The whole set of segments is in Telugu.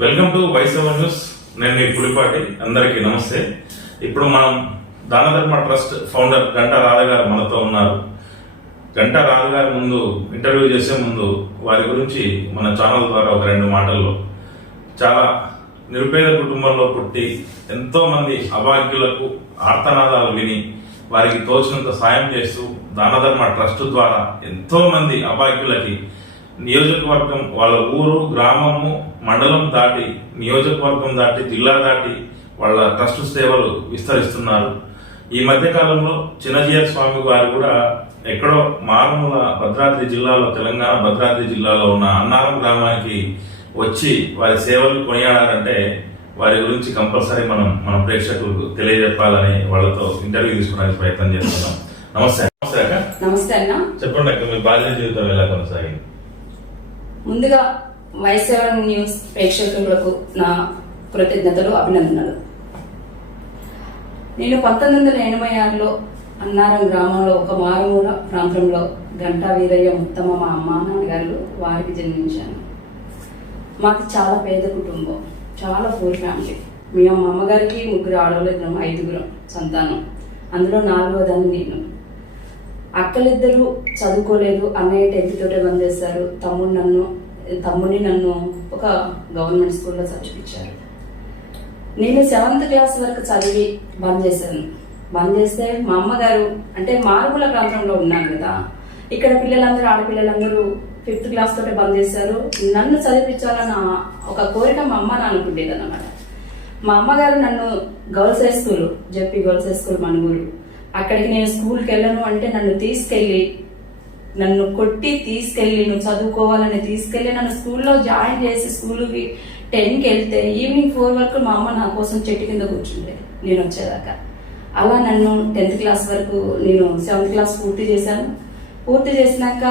Welcome to వైసెవెన్ news. నేను మీ పులిపాటి. అందరికీ నమస్తే. ఇప్పుడు మనం దానధర్మ ట్రస్ట్ ఫౌండర్ గంటా రాధ గారు మనతో ఉన్నారు. గంటా రాధ గారి ముందు ఇంటర్వ్యూ చేసే ముందు వారి గురించి మన ఛానల్ ద్వారా ఒక రెండు మాటల్లో, చాలా నిరుపేద కుటుంబంలో పుట్టి ఎంతో మంది అభాగ్యులకు ఆర్తనాదాలు విని వారికి తోచినంత సాయం చేస్తూ దానధర్మ ట్రస్ట్ ద్వారా ఎంతో మంది అభాగ్యులకి నియోజకవర్గం, వాళ్ళ ఊరు, గ్రామము, మండలం దాటి, నియోజకవర్గం దాటి, జిల్లా దాటి వాళ్ళ ట్రస్ట్ సేవలు విస్తరిస్తున్నారు. ఈ మధ్య కాలంలో చిన్నజీయర్ స్వామి గారు కూడా ఎక్కడో మారుమూల భద్రాద్రి జిల్లాలో, తెలంగాణ భద్రాద్రి జిల్లాలో ఉన్న అన్నారం గ్రామానికి వచ్చి వారి సేవలు కొనియాడారంటే వారి గురించి కంపల్సరీ మన ప్రేక్షకులకు తెలియజెప్పాలని వాళ్ళతో ఇంటర్వ్యూ తీసుకోవడానికి ప్రయత్నం చేస్తున్నాం. నమస్తే. నమస్తే అక్క. నమస్తే అన్న. చెప్పండి అక్క, మీ బాల్య జీవితం ఎలా కొనసాగింది? ముందుగా వైసెవెన్ న్యూస్ ప్రేక్షకులకు నా కృతజ్ఞతలు, అభినందనలు. నేను 1986లో అన్నారం గ్రామంలో ఒక మారుమూల ప్రాంతంలో గంటా వీరయ్య ముత్తమ్మ మా అమ్మ నాన్నగారు వారికి జన్మించాను. మాకు చాలా పేద కుటుంబం, చాలా పూర్ ఫ్యామిలీ. మేము మా అమ్మగారికి 3 ఆడవాళ్ళు, 5 సంతానం. అందులో 4వదాన్ని నేను. అక్కలిద్దరూ చదువుకోలేదు. అన్నయ్య 10th తోటే బంద్ చేశారు. తమ్ముడిని నన్ను ఒక గవర్నమెంట్ స్కూల్లో చదివించారు. నేను 7th క్లాస్ వరకు చదివి బంద్ చేశాను. బంద్ చేస్తే మా అమ్మగారు, అంటే మారుమూల ప్రాంతంలో ఉన్నాను కదా, ఇక్కడ పిల్లలందరూ, ఆడపిల్లలందరూ 5th క్లాస్ తోటే బంద్ చేశారు. నన్ను చదివించాలన్న ఒక కోరిక మా అమ్మ నాన్నకుండేది అన్నమాట. మా అమ్మగారు నన్ను girls high school, JP girls high school Manuguru, అక్కడికి నేను స్కూల్కి వెళ్ళను అంటే నన్ను కొట్టి తీసుకెళ్ళి, నువ్వు చదువుకోవాలని తీసుకెళ్ళి నన్ను స్కూల్లో జాయిన్ చేసి స్కూల్కి 10కి వెళ్తే ఈవినింగ్ 4 వరకు మా అమ్మ నా కోసం చెట్టు కింద కూర్చుండే నేను వచ్చేదాకా. అలా నన్ను 10th క్లాస్ వరకు నేను 7th క్లాస్ పూర్తి చేశాను. పూర్తి చేసినాక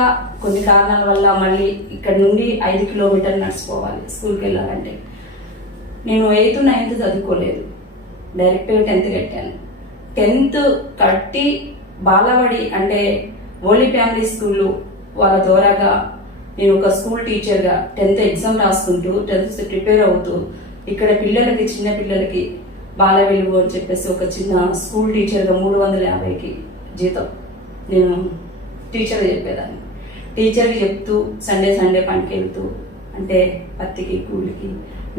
కొన్ని కారణాల వల్ల మళ్ళీ ఇక్కడ నుండి 5 కిలోమీటర్లు నడిచిపోవాలి స్కూల్కి వెళ్ళాలంటే. నేను 8th 9th చదువుకోలేదు, డైరెక్ట్గా 10th కట్టాను. 10th కట్టి బాలబడి, అంటే ఓలీ ఫ్యామిలీ స్కూల్ వాళ్ళ ద్వారాగా నేను ఒక స్కూల్ టీచర్గా 10th ఎగ్జామ్ రాసుకుంటూ 10th ప్రిపేర్ అవుతూ ఇక్కడ పిల్లలకి, చిన్న పిల్లలకి బాల వెలుగు అని చెప్పేసి ఒక చిన్న స్కూల్ టీచర్గా 350కి జీతం నేను టీచర్గా చెప్పేదాన్ని. టీచర్కి చెప్తూ సండే పనికి వెళ్తూ, అంటే పత్తికి, కూలికి,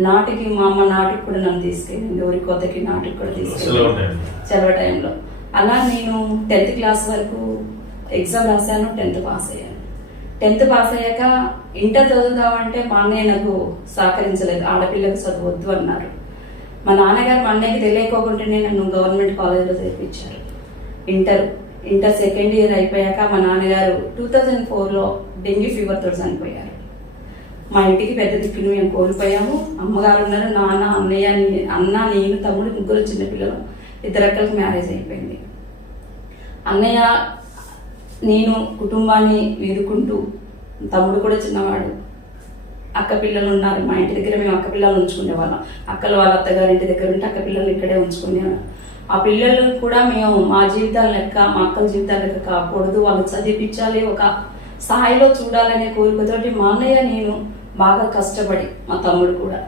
నాటికి, మా అమ్మ నాటికి కూడా నన్ను తీసుకెళ్ళింది. ఊరికోతకి, నాటికి కూడా తీసుకెళ్ళింది సెలవు టైంలో. అలా నేను 10th క్లాస్ వరకు ఎగ్జామ్ రాశాను. 10th పాస్ అయ్యాను. 10th పాస్ అయ్యాక ఇంటర్ చదువుతామంటే మా అన్నయ్య నాకు సహకరించలేదు. ఆడపిల్లకు చదవద్దు అన్నారు. మా నాన్నగారు మా అన్నయ్యకి తెలియకోకుండానే నన్ను గవర్నమెంట్ కాలేజ్లో చేర్పించారు. ఇంటర్ సెకండ్ ఇయర్ అయిపోయాక మా నాన్నగారు 2004లో డెంగ్యూ ఫీవర్తో చనిపోయారు. మా ఇంటికి పెద్ద దిక్కును మేము కోల్పోయాము. అమ్మగారు ఉన్నారు, నాన్న, అన్నయ్య, అన్న, నేను, తమ్ముడు, 3 చిన్నపిల్లలు. 2 అక్కలకి మ్యారేజ్ అయిపోయింది. అన్నయ్య, నేను కుటుంబాన్ని వీదుకుంటూ, తమ్ముడు కూడా చిన్నవాడు, అక్క పిల్లలు ఉన్నారు మా ఇంటి దగ్గర. మేము అక్క పిల్లలు ఉంచుకునే వాళ్ళం. అక్కలు వాళ్ళ అత్తగారింటి దగ్గర ఉంటే అక్క పిల్లలు ఇక్కడే ఉంచుకునేవాళ్ళం. ఆ పిల్లలు కూడా మేము మా జీవితాల లెక్క, మా అక్కల జీవితాల లెక్క కాకూడదు, వాళ్ళు చదివించాలి, ఒక స్థాయిలో చూడాలనే కోరికతోటి మా అన్నయ్య, నేను బాగా కష్టపడి, మా తమ్ముడు కూడా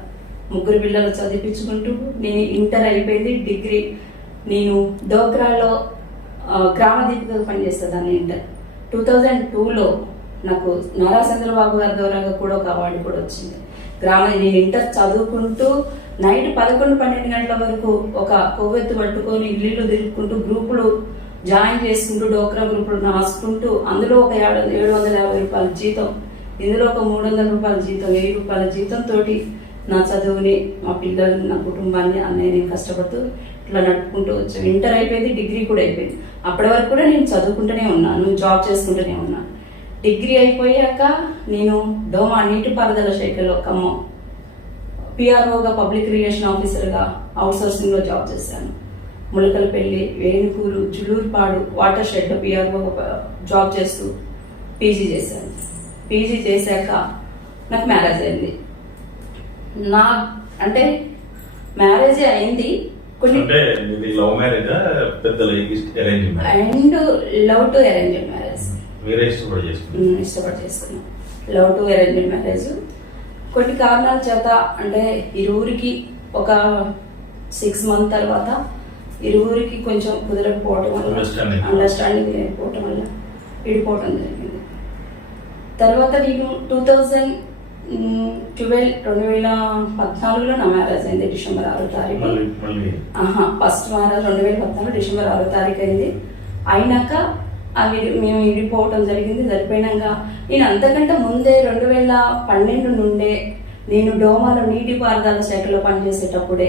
3 పిల్లలు చదివించుకుంటూ, నేను ఇంటర్ అయిపోయింది. డిగ్రీ నేను డోక్రాలో గ్రామ దీపికగా పనిచేసేదాన్ని. ఇంటర్ 2002లో నాకు నారా చంద్రబాబు గారి ద్వారా కూడా ఒక అవార్డు కూడా వచ్చింది. నేను ఇంటర్ చదువుకుంటూ నైట్ 11-12 గంటల వరకు ఒక కొవ్వెత్తు పట్టుకొని ఇల్లు తిరుగుకుంటూ గ్రూపులు జాయిన్ చేసుకుంటూ, డోక్రా గ్రూపులు రాసుకుంటూ, అందులో ఒక 750 రూపాయల జీతం, ఇందులో ఒక 300 రూపాయల జీతం, 1000 రూపాయల జీతంతో నా చదువుని, మా పిల్లలు, నా కుటుంబాన్ని, అన్నయ్య, నేను కష్టపడుతూ ఇట్లా నడుపుకుంటూ వచ్చాను. ఇంటర్ అయిపోయింది, డిగ్రీ కూడా అయిపోయింది. అప్పటి వరకు కూడా నేను చదువుకుంటూనే ఉన్నాను, జాబ్ చేసుకుంటూనే ఉన్నాను. డిగ్రీ అయిపోయాక నేను డోమా నీటిపారుదల శాఖలో ఖమ్మం పిఆర్ఓగా, పబ్లిక్ రిలేషన్ ఆఫీసర్గా అవుట్సోర్సింగ్లో జాబ్ చేశాను. ములకలపల్లి, వేణుకూరు, జులూరుపాడు వాటర్ షెడ్లో పిఆర్ఓ జాబ్ చేస్తూ పీజీ చేశాను. పీజీ చేశాక నాకు మ్యారేజ్ అయింది. అంటే మ్యారేజ్ అయింది. Love to arrange marriage. ఇష్టపడి చేసుకున్నాం. Love to arrange marriage. కొన్ని కారణాల చేత అంటే ఇరువురికి ఒక 6 months తర్వాత ఇరువురికి కొంచెం కుదరకపోవటం వల్ల అండర్స్టాండింగ్ లేకపోవటం వల్ల విడిపోవటం జరిగింది. తర్వాత నేను 2014లో నా మ్యారేజ్ అయింది డిసెంబర్ 6వ తారీఖు. ఫస్ట్ మ్యారేజ్ 2014 డిసెంబర్ 6వ తారీఖు అయింది. అయినాక మేము విడిపోవటం జరిగింది. సరిపోయినాక నేను అంతకంటే ముందే 2012 నుండే నేను డోమాలో నీటిపారుదల శాఖలో పనిచేసేటప్పుడే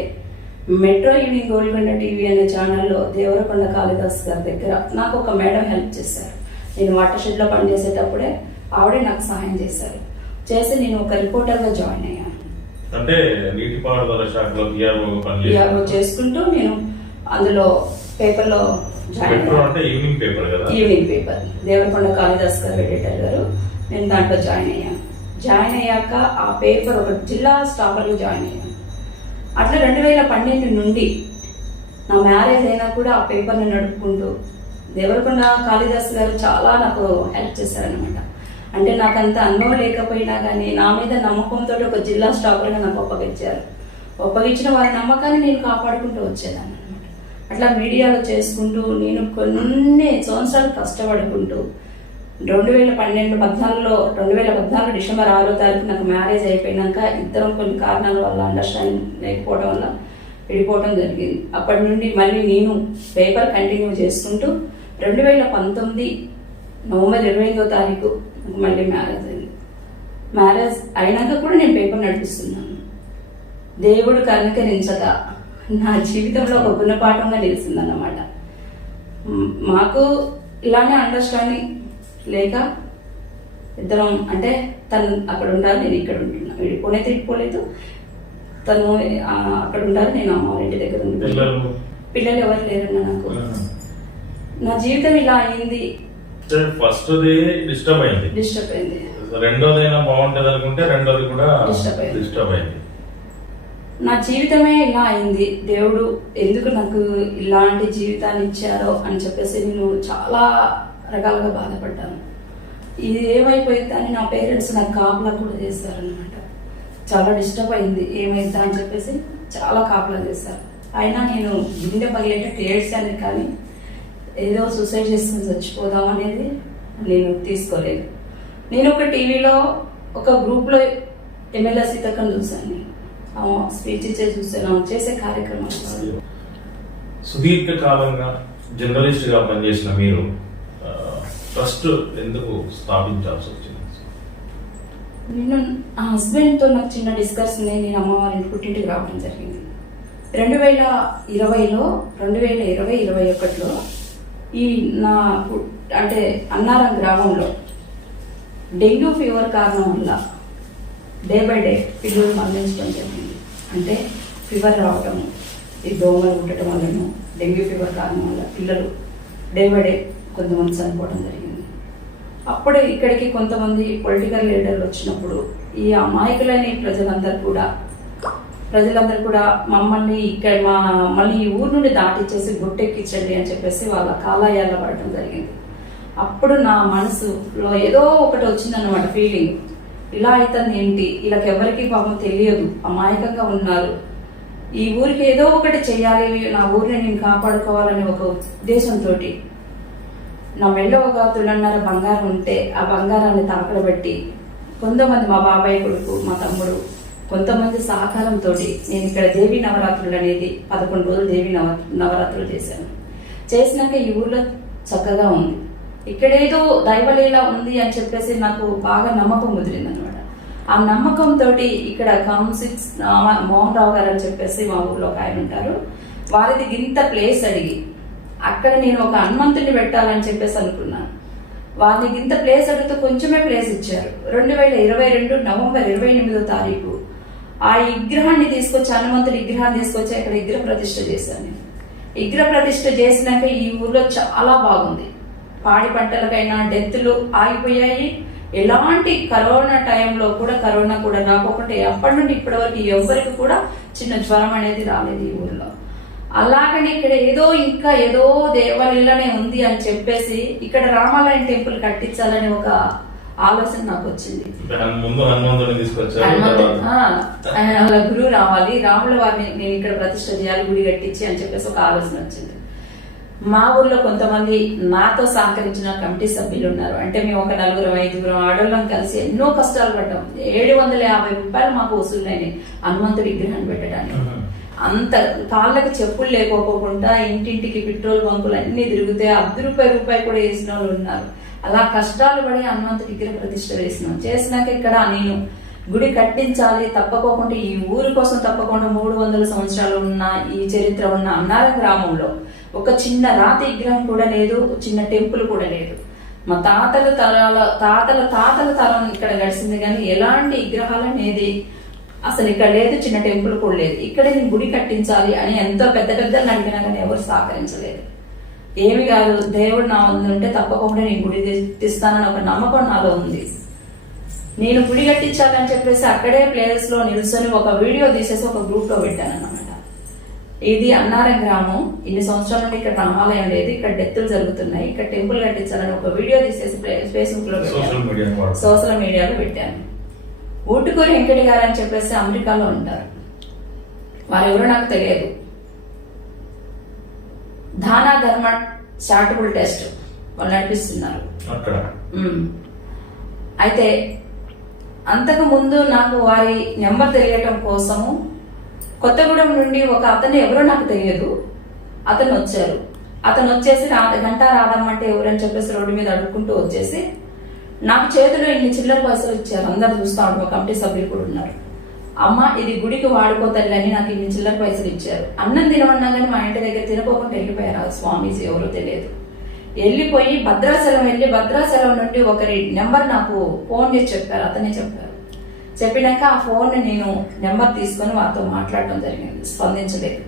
మెట్రో ఈవినింగ్ గోల్కొండ టీవీ అనే ఛానల్లో దేవరకొండ కాళిదాస్ గారి దగ్గర నాకు ఒక మేడం హెల్ప్ చేశారు. నేను వాటర్ షెడ్లో పనిచేసేటప్పుడే ఆవిడే నాకు సహాయం చేశారు. చేసి నేను ఒక రిపోర్టర్గా జాయిన్ అయ్యాను. అంటే నీటిపారుదల శాఖలో పిఆర్ఓ చేసుకుంటూ నేను అందులో పేపర్లో ఈవినింగ్ పేపర్ దేవరకొండ కాళిదాస్ గారు ఎడిటర్ గారు, నేను దాంట్లో జాయిన్ అయ్యాను. జాయిన్ అయ్యాక ఆ పేపర్ ఒక జిల్లా స్టాఫర్గా జాయిన్ అయ్యాను. అట్లా 2012 నుండి నా మ్యారేజ్ అయినా కూడా ఆ పేపర్ని నడుపుకుంటూ దేవరకొండ కాళిదాస్ గారు చాలా నాకు హెల్ప్ చేశారనమాట. అంటే నాకు అంత అనుభవం లేకపోయినా కానీ నా మీద నమ్మకంతో ఒక జిల్లా స్టాఫర్గా నాకు ఒప్పగించిన వారి నమ్మకాన్ని నేను కాపాడుకుంటూ వచ్చేదాన్ని అనమాట. అట్లా మీడియాలో చేసుకుంటూ నేను కొన్ని సంవత్సరాలు కష్టపడుకుంటూ 2014 డిసెంబర్ 6వ తారీఖు నాకు మ్యారేజ్ అయిపోయినాక ఇద్దరం కొన్ని కారణాల వల్ల అండర్స్టాండింగ్ లేకపోవడం వల్ల విడిపోవడం జరిగింది. అప్పటి నుండి మళ్ళీ నేను పేపర్ కంటిన్యూ చేసుకుంటూ 2019 నవంబర్ 25వ తారీఖు మళ్ళీ మ్యారేజ్ అయింది. మ్యారేజ్ అయినాక కూడా నేను పేపర్ నడిపిస్తున్నాను. దేవుడు కనుకరించగా నా జీవితంలో ఒక గుణపాఠంగా నిలిచిందన్నమాట. మాకు ఇలానే అండర్స్టాండింగ్ లేక ఇద్దరం అంటే తను అక్కడ ఉండాలి, నేను ఇక్కడ ఉంటున్నా, విడిపోలేదు. తను అక్కడ ఉండాలి, నేను అమ్మ ఇంటి దగ్గర ఉంటున్నా. పిల్లలు ఎవరు లేరన్నా నాకు. నా జీవితం ఇలా అయింది. ఫస్ట్ డిస్టర్బ్ అయింది, రెండోదైనా బాగుంటది అనుకుంటే రెండోది కూడా డిస్టర్బ్ అయింది. నా జీవితమే ఇలా అయింది. దేవుడు ఎందుకు నాకు ఇలాంటి జీవితాన్ని ఇచ్చారో అని చెప్పేసి నేను చాలా రకాలుగా బాధపడ్డాను. ఇది ఏమైపోయిందని నా పేరెంట్స్ నాకు కాపలా కూడా చేశారనమాట. చాలా డిస్టర్బ్ అయింది, ఏమైందా అని చెప్పేసి చాలా కాపలా చేశారు. అయినా నేను గుండె పగిలేటట్టు ఏడ్చాను, కానీ ఏదో సూసైడ్ చేసుకుని చచ్చిపోదాం అనేది నేను తీసుకోలేదు. నేను ఒక టీవీలో ఒక గ్రూప్లో ఎమ్మెల్యే సీతక్కని చూశాను, స్పీచ్ ఇచ్చే చూసాను, చేసే కార్యక్రమం చూసాను. సుదీర్ఘ కాలంగా జర్నలిస్ట్ గా పనిచేసిన మీరు ట్రస్ట్ ఎందుకు స్థాపించాల్సి వచ్చింది? నేను ఆ హస్బెండ్తో నాకు చిన్న డిస్కషన్, నేను అమ్మవారి పుట్టింటికి రావడం జరిగింది 2020లో 2020-21లో ఈ నా అంటే అన్నారం గ్రామంలో డెంగ్యూ ఫీవర్ కారణం వల్ల డే బై డే పిల్లలు మరణించడం జరిగింది. అంటే ఫీవర్ రావటం, ఈ దోమలు ఉండటం వల్లను డెంగ్యూ ఫీవర్ కారణం వల్ల పిల్లలు డే బై డే కొంతమంది చనిపోవడం జరిగింది. అప్పుడే ఇక్కడికి కొంతమంది పొలిటికల్ లీడర్లు వచ్చినప్పుడు ఈ అమాయకులైన ప్రజలందరూ కూడా మమ్మల్ని మళ్ళీ ఈ ఊరు నుండి దాటిచ్చేసి గుట్టెక్కించండి అని చెప్పేసి వాళ్ళ కాలాయాల్లో పడటం జరిగింది. అప్పుడు నా మనసులో ఏదో ఒకటి వచ్చిందన్నమాట ఫీలింగ్, ఇలా అవుతుంది ఏంటి, వీళ్ళకి ఎవరికి పాపం తెలియదు, అమాయకంగా ఉన్నారు, ఈ ఊరికి ఏదో ఒకటి చేయాలి, నా ఊరిని నేను కాపాడుకోవాలని ఒక ఉద్దేశంతో నా మెళ్ళో ఒక 1 తులంన్నర బంగారం ఉంటే ఆ బంగారాన్ని తాకడబెట్టి కొంతమంది మా బాబాయ్ కొడుకు, మా తమ్ముడు, కొంతమంది సహకారంతో నేను ఇక్కడ దేవీ నవరాత్రులు అనేది 11 రోజులు దేవీ నవరాత్రులు చేశాను. చేసినాక ఈ ఊర్లో చక్కగా ఉంది, ఇక్కడేదో దైవలీల ఉంది అని చెప్పేసి నాకు బాగా నమ్మకం కుదిరింది అనమాట. ఆ నమ్మకంతో ఇక్కడ కౌన్సిల్స్ మోహన్ రావు గారు అని చెప్పేసి మా ఊర్లో ఒక ఆయన ఉంటారు, వారిది ఇంత ప్లేస్ అడిగి అక్కడ నేను ఒక హనుమంతుడిని పెట్టాలని చెప్పేసి అనుకున్నాను. వారికి ఇంత ప్లేస్ అడిగితే కొంచెమే ప్లేస్ ఇచ్చారు. 2022 నవంబర్ 28వ తారీఖు ఆ విగ్రహాన్ని తీసుకొచ్చి, హనుమంతుడి విగ్రహాన్ని తీసుకొచ్చి ఇక్కడ విగ్రహ ప్రతిష్ఠ చేశాను. విగ్రహ ప్రతిష్ఠ చేసినాక ఈ ఊర్లో చాలా బాగుంది. పాడి పంటలకైనా డెత్తులు ఆగిపోయాయి. ఎలాంటి కరోనా టైంలో కూడా కరోనా కూడా రాకపోతే అప్పటి నుండి ఇప్పటి వరకు ఎవరికి కూడా చిన్న జ్వరం అనేది రాలేదు ఈ ఊర్లో. అలాగని ఇక్కడ ఇంకా ఏదో దేవాలయనే ఉంది అని చెప్పేసి ఇక్కడ రామాలయం టెంపుల్ కట్టించాలని ఒక ఆలోచన నాకు వచ్చింది. ముందు హనుమంతుని తీసుకొచ్చారు. ఆయన వాళ్ళ గురువు రావాలి, రాముల వారిని నేను ఇక్కడ ప్రతిష్ట చేయాలి, గుడి కట్టించి అని చెప్పేసి ఒక ఆలోచన వచ్చింది. మా ఊర్లో కొంతమంది నాతో సహకరించిన కమిటీ సభ్యులు ఉన్నారు. అంటే మేము ఒక 4-5 ఆడవాళ్ళం కలిసి ఎన్నో కష్టాలు పడ్డాం. 750 రూపాయలు మాకు వసూలైనాయి హనుమంతుడి విగ్రహాన్ని పెట్టడానికి. అంత కాళ్ళకి చెప్పులు లేకపోకుండా ఇంటింటికి పెట్రోల్ బంకులు అన్ని తిరిగితే ₹10 కూడా వేసిన వాళ్ళు ఉన్నారు. అలా కష్టాలు పడి హనుమంతుడి విగ్రహ ప్రతిష్ట చేసినాక ఇక్కడ నేను గుడి కట్టించాలి తప్పకోకుండా, ఈ ఊరి కోసం తప్పకుండా 300 సంవత్సరాలు ఉన్న ఈ చరిత్ర ఉన్న అన్నారం గ్రామంలో ఒక చిన్న రాతి విగ్రహం కూడా లేదు, చిన్న టెంపుల్ కూడా లేదు. మా తాతల తరం ఇక్కడ గడిచింది కానీ ఎలాంటి విగ్రహాలు అనేది అసలు ఇక్కడ లేదు, చిన్న టెంపుల్ కూడా లేదు. ఇక్కడ నేను గుడి కట్టించాలి అని ఎంతో పెద్దలు అడిగినా కానీ ఎవరు సహకరించలేదు. ఏమి కాదు, దేవుడు నా ఉందంటే తప్పకుండా నేను గుడి తీస్తానని ఒక నమ్మకం నాలో ఉంది. నేను గుడి కట్టించాలని చెప్పేసి అక్కడే ప్లేస్ లో నిల్చొని ఒక వీడియో తీసేసి ఒక గ్రూప్ లో పెట్టాను అన్నమాట. ఇది అన్నారం గ్రామం, ఇన్ని సంవత్సరాల నుండి ఇక్కడ రామాలయం లేదు, ఇక్కడ డెత్తులు జరుగుతున్నాయి, ఇక్కడ టెంపుల్ కట్టించాలని ఒక వీడియో తీసేసి ఫేస్బుక్ లో పెట్టాను, సోషల్ మీడియాలో పెట్టాను. ఊటుకూరి వెంకట గారు అని చెప్పేసి అమెరికాలో ఉంటారు. వారెవరో నాకు తెలియదు. దానా ధర్మ చారిటబుల్ ట్రస్ట్ వాళ్ళు నడిపిస్తున్నారు. అయితే అంతకు ముందు నాకు వారి నెంబర్ తెలియటం కోసము కొత్తగూడెం నుండి ఒక అతను ఎవరో నాకు తెలియదు, అతను వచ్చారు. అతను వచ్చేసి గంటా రాదమ్మంటే ఎవరని చెప్పేసి రోడ్డు మీద అడుక్కుంటూ వచ్చేసి నాకు చేతిలో ఇన్ని చిల్లర పైసలు ఇచ్చారు. అందరు చూస్తా ఉంటారు, కమిటీ సభ్యులు కూడా ఉన్నారు. అమ్మ ఇది గుడికి వాడుకోతల్లి అని నాకు ఇన్ని చిల్లర పైసలు ఇచ్చారు. అన్నం తినమన్నా కానీ మా ఇంటి దగ్గర తినకోకుండా వెళ్ళిపోయారు ఆ స్వామీజీ ఎవరో తెలియదు. వెళ్ళిపోయి భద్రాచలం నుండి ఒకరి నెంబర్ నాకు ఫోన్ చేసి చెప్పారు, అతనే చెప్పారు. చెప్పినాక ఆ ఫోన్ నేను నెంబర్ తీసుకొని వారితో మాట్లాడటం జరిగింది. స్పందించలేదు.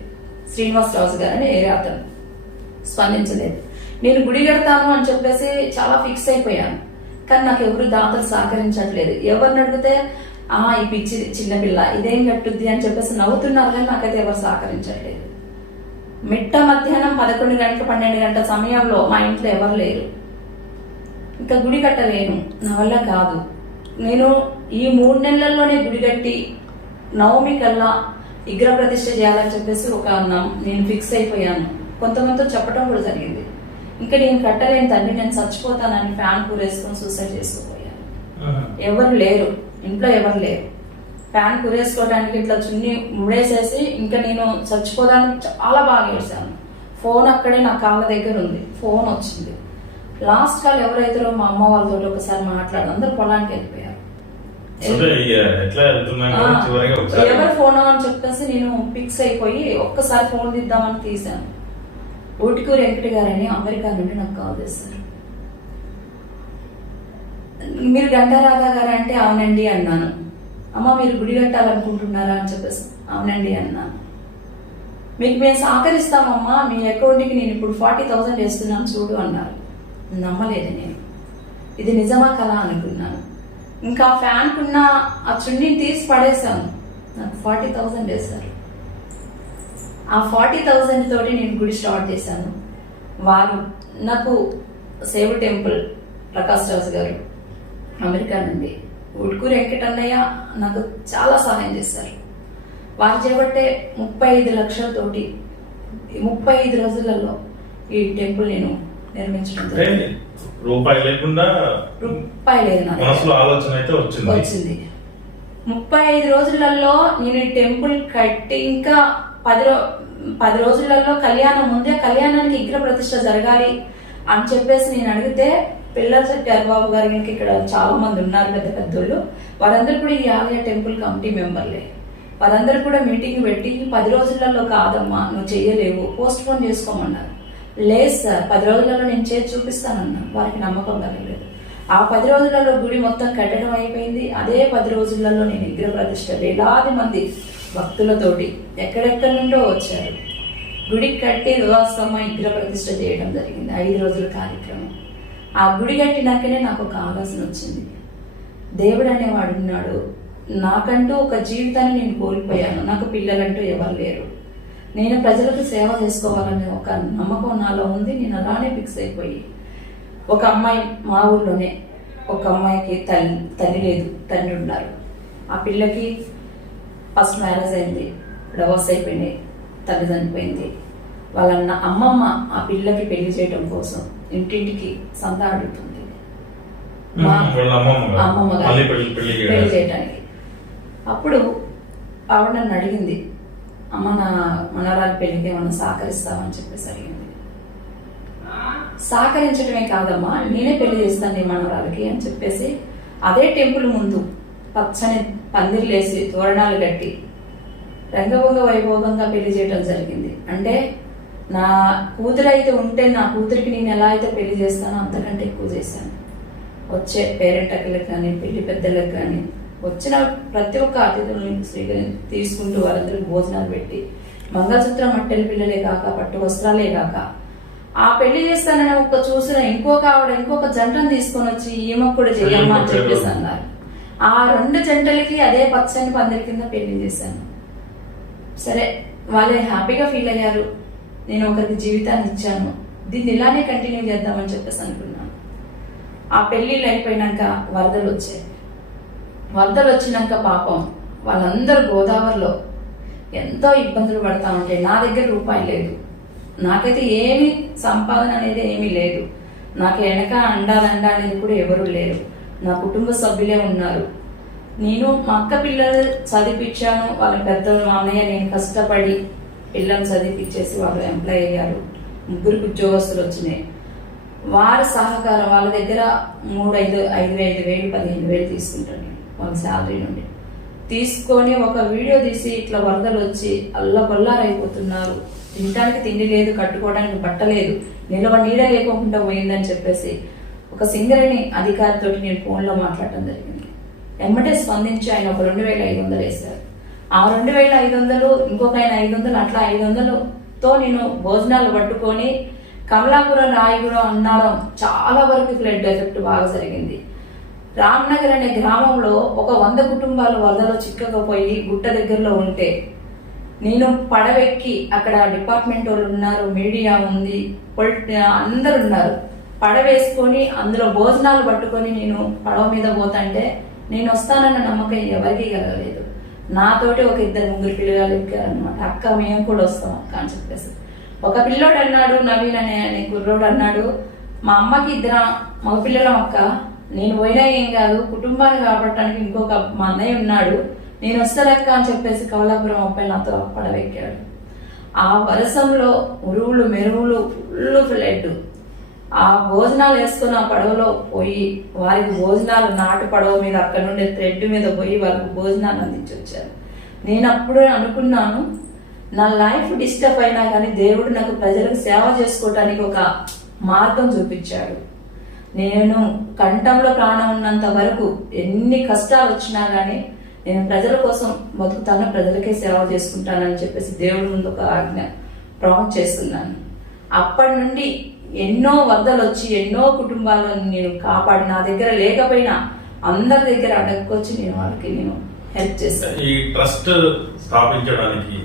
శ్రీనివాసరాజు గారు అని ఏరే అతను స్పందించలేదు. నేను గుడి కడతాను అని చెప్పేసి చాలా ఫిక్స్ అయిపోయాను, కానీ నాకు ఎవరు దాతలు సహకరించట్లేదు. ఎవరిని అడిగితే ఈ పిచ్చి చిన్నపిల్ల ఇదేం కట్టుద్ది అని చెప్పేసి నవ్వుతున్నారు, కానీ నాకైతే ఎవరు సహకరించట్లేదు. మిట్ట మధ్యాహ్నం 11 గంటల 12 గంటల సమయంలో మా ఇంట్లో ఎవరు లేరు. ఇంకా గుడి కట్టలేను, నా వల్ల కాదు. నేను ఈ 3 నెలల్లోనే గుడి కట్టి నవమి కల్లా విగ్రహ ప్రతిష్ఠ చేయాలని చెప్పేసి నేను ఫిక్స్ అయిపోయాను. కొంతమందితో చెప్పడం కూడా జరిగింది. ఇంకా నేను కట్టలేని తండ్రి, నేను చచ్చిపోతానని ఫ్యాన్ కూరేసుకొని సూసైడ్ చేసుకోపోయాను. ఎవరు లేరు ఇంట్లో, ఎవరు లేరు. ఫ్యాన్ కూరేసుకోవడానికి ఇట్లా చున్ని ముడేసేసి ఇంకా నేను చచ్చిపోదానికి చాలా బాగా ఏడ్చాను. ఫోన్ అక్కడే నా కాళ్ళ దగ్గర ఉంది. ఫోన్ వచ్చింది. లాస్ట్ కాల్ ఎవరైతారో మా అమ్మ వాళ్ళతో ఒకసారి మాట్లాడు, అందరు పొలానికి వెళ్ళిపోయారు. ఎవరు ఫోన్ అని చెప్పేసి నేను ఫిక్స్ అయిపోయి ఒక్కసారి ఫోన్ తీద్దామని తీశాను. ఊటుకూరి వెంకట గారని అమెరికా నుండి నాకు కాల్ చేశారు. మీరు గంటారాధా గారు అంటే అవునండి అన్నాను. అమ్మ మీరు గుడి కట్టాలనుకుంటున్నారా అని చెప్పేసి అవునండి అన్నాను. మీకు మేము సహకరిస్తామమ్మా, మీ అకౌంట్కి నేను ఇప్పుడు 40,000 వేస్తున్నాను చూడు అన్నారు. నమ్మలేదు నేను, ఇది నిజమా కలా అనుకున్నాను. ఇంకా ఫ్యాన్ కున్న ఆ చున్నీని తీసి పడేశాను. నాకు 40,000 వేశారు. ఆ 40,000 తోటి నేను గుడి స్టార్ట్ చేశాను. వారు నాకు సేవ్ టెంపుల్ ప్రకాష్ రాజు గారు అమెరికా నుండి, ఊటుకూరి వెంకటన్నయ్య నాకు చాలా సహాయం చేశారు. వారు చేపట్టే 35 లక్షలతోటి 35 రోజులలో ఈ టెంపుల్ నేను నిర్మించడం జరిగింది. రూపాయి లేకుండా రూపాయి లేదు, మనసులో ఆలోచన అయితే వచ్చింది. 35 రోజులలో నేను ఈ టెంపుల్ కట్టి ఇంకా 10 రోజులలో ముందే కళ్యాణానికి విగ్రహ ప్రతిష్ఠ జరగాలి అని చెప్పేసి నేను అడిగితే పిల్లల శెట్టి బాబు గారు ఇక్కడ చాలా మంది ఉన్నారు పెద్ద పెద్దోళ్ళు, వారందరూ కూడా ఈ ఆలయ టెంపుల్ కమిటీ మెంబర్లే. వారందరూ కూడా మీటింగ్ పెట్టి 10 రోజులలో కాదమ్మా నువ్వు చెయ్యలేవు, పోస్ట్ పోన్ చేసుకోమన్నారు. లేదు సార్ 10 రోజులలో నేను చేసి చూపిస్తానన్నా. వారికి నమ్మకం కలగలేదు. ఆ 10 రోజులలో గుడి మొత్తం కట్టడం అయిపోయింది. అదే 10 రోజులలో నేను విగ్రహ ప్రతిష్ఠ వేలాది మంది భక్తులతోటి ఎక్కడెక్కడి నుండో వచ్చారు. గుడి కట్టి ధ్వజస్తంభ విగ్రహ ప్రతిష్ఠ చేయడం జరిగింది. 5 రోజుల కార్యక్రమం. ఆ గుడి కట్టినాకనే నాకు ఒక ఆలోచన వచ్చింది. దేవుడు అనేవాడు ఉన్నాడు, నాకంటూ ఒక జీవితాన్ని నేను కోల్పోయాను, నాకు పిల్లలంటూ ఎవరు లేరు, నేను ప్రజలకు సేవ చేసుకోవాలనే ఒక నమ్మకం నాలో ఉంది. నేను అలానే ఫిక్స్ అయిపోయి ఒక అమ్మాయి మా ఊర్లోనే ఒక అమ్మాయికి తల్లి లేదు, తండ్రి ఉన్నారు. ఆ పిల్లకి ఫస్ట్ మ్యారేజ్ అయింది, డివోర్స్ అయిపోయింది, తల్లి చనిపోయింది. వాళ్ళ అమ్మమ్మ ఆ పిల్లకి పెళ్లి చేయడం కోసం ఇంటింటికి సందా అడుగుతుంది అమ్మమ్మ గారు పెళ్లి చేయడానికి. అప్పుడు ఆవిడ నన్ను అడిగింది, అమ్మ నా మనవరాలి పెళ్లికి ఏమన్నా సహకరిస్తామని చెప్పేసి అడిగింది. సహకరించడమే కాదమ్మా, నేనే పెళ్లి చేస్తాను నీ మనవరాలకి అని చెప్పేసి అదే టెంపుల్ ముందు పచ్చని పందిర్లేసి తోరణాలు కట్టి రంగభంగ వైభోగంగా పెళ్లి చేయడం జరిగింది. అంటే నా కూతురు అయితే ఉంటే నా కూతురికి నేను ఎలా అయితే పెళ్లి చేస్తానో అంతకంటే ఎక్కువ చేశాను. వచ్చే పేరెంటకులకు కానీ పెళ్లి పెద్దలకు కానీ వచ్చిన ప్రతి ఒక్క అతిథులను తీసుకుంటూ వాళ్ళందరికీ భోజనాలు పెట్టి మంగళసూత్రం మట్టెల పిల్లలే కాక పట్టు వస్త్రాలే కాక ఆ పెళ్లి చేస్తానని ఒక చూసిన ఇంకొక జంటను తీసుకొని వచ్చి ఈమెకు కూడా చెయ్యమ్మా అని చెప్పేసి అన్నారు. ఆ 2 జంటలకి అదే పచ్చని పందిరి కింద పెళ్లి చేశాను. సరే, వాళ్ళే హ్యాపీగా ఫీల్ అయ్యారు. నేను ఒకరికి జీవితాన్ని ఇచ్చాను, దీన్ని ఇలానే కంటిన్యూ చేద్దామని చెప్పేసి అనుకున్నాను. ఆ పెళ్లిళ్ళు అయిపోయినాక వరదలు వచ్చాయి. వరదలు వచ్చినాక పాపం వాళ్ళందరూ గోదావరిలో ఎంతో ఇబ్బందులు పడతా ఉంటే నా దగ్గర రూపాయి లేదు. నాకైతే ఏమి సంపాదన అనేది ఏమీ లేదు. నాకు వెనక అండాలండ అనేది కూడా ఎవరు లేరు. నా కుటుంబ సభ్యులే ఉన్నారు. నేను మా అక్క పిల్లలు చదివించాను. వాళ్ళ పెద్దలు మా అన్నయ్య నేను కష్టపడి పిల్లల్ని చదివించేసి వాళ్ళు ఎంప్లాయ్ అయ్యారు. 3 ఉద్యోగస్తులు వచ్చినాయి. వారి సహకారం వాళ్ళ దగ్గర 5,000 15,000 తీసుకుంటాను నేను వాళ్ళ శాలరీ నుండి. తీసుకొని ఒక వీడియో తీసి ఇట్లా వరదలు వచ్చి అల్లబొల్లారైపోతున్నారు, తినడానికి తిండి లేదు, కట్టుకోవడానికి బట్ట లేదు, నిలవ నీడ లేకోకుండా పోయిందని చెప్పేసి ఒక సింగరేణి అధికారితో నేను ఫోన్లో మాట్లాడటం జరిగింది. ఎమ్మటే స్పందించి ఆయన ఒక 2,500 వేశారు. ఆ 2,500 ఇంకొక ఆయన 500, అట్లా 500తో నేను భోజనాలు పట్టుకొని కమలాపురం రాయగూడెం అన్నారం చాలా వరకు ఫ్లడ్ ఎఫెక్ట్ బాగా జరిగింది. రామ్నగర్ అనే గ్రామంలో ఒక 100 కుటుంబాలు వరదలో చిక్కకపోయి గుట్ట దగ్గరలో ఉంటే నేను పడవెక్కి, అక్కడ డిపార్ట్మెంట్ వాళ్ళు ఉన్నారు, మీడియా ఉంది, అందరు ఉన్నారు, పడవేసుకొని అందులో భోజనాలు పట్టుకొని నేను పడవ మీద పోతుంటే నేను వస్తానన్న నమ్మకం ఎవరికి కలగలేదు. నాతోటి ఒక 2-3 పిల్లలు ఎక్కారనమాట. అక్క మేము కూడా వస్తాం అక్క అని చెప్పేసి. ఒక పిల్లోడు అన్నాడు, నవీన్ అనే కుర్రోడు అన్నాడు, మా అమ్మకి 2 మగపిల్లలం అక్క, నేను పోయినా ఏం కాదు, కుటుంబాన్ని కాపాడటానికి ఇంకొక మా అన్నయ్య ఉన్నాడు, నేను వస్తానక్క అని చెప్పేసి కమలాపురం అబ్బాయి నాతో పడవెక్కాడు. ఆ వర్షంలో ఉరువులు మెరువులు ఫుల్ ఫ్లడ్. ఆ భోజనాలు వేసుకుని ఆ పడవలో పోయి వారికి భోజనాలు నాటు పడవ మీద అక్కడ నుండి థ్రెడ్ మీద పోయి వారికి భోజనాలు అందించి వచ్చారు. నేను అప్పుడే అనుకున్నాను, నా లైఫ్ డిస్టర్బ్ అయినా కానీ దేవుడు నాకు ప్రజలకు సేవ చేసుకోవటానికి ఒక మార్గం చూపించాడు. నేను కంఠంలో ప్రాణం ఉన్నంత వరకు ఎన్ని కష్టాలు వచ్చినా కానీ నేను ప్రజల కోసం బతుకుతాను, ప్రజలకే సేవ చేసుకుంటానని చెప్పేసి దేవుడి ముందు ఒక ఆజ్ఞ ప్రామిస్ చేస్తున్నాను. అప్పటి నుండి ఎన్నో వరదలు వచ్చి ఎన్నో కుటుంబాలను నేను కాపాడి, నా దగ్గర లేకపోయినా అందరి దగ్గర అడగొచ్చి వాళ్ళకి నేను హెల్ప్ చేస్తాను. ఈ ట్రస్ట్ స్థాపించడానికి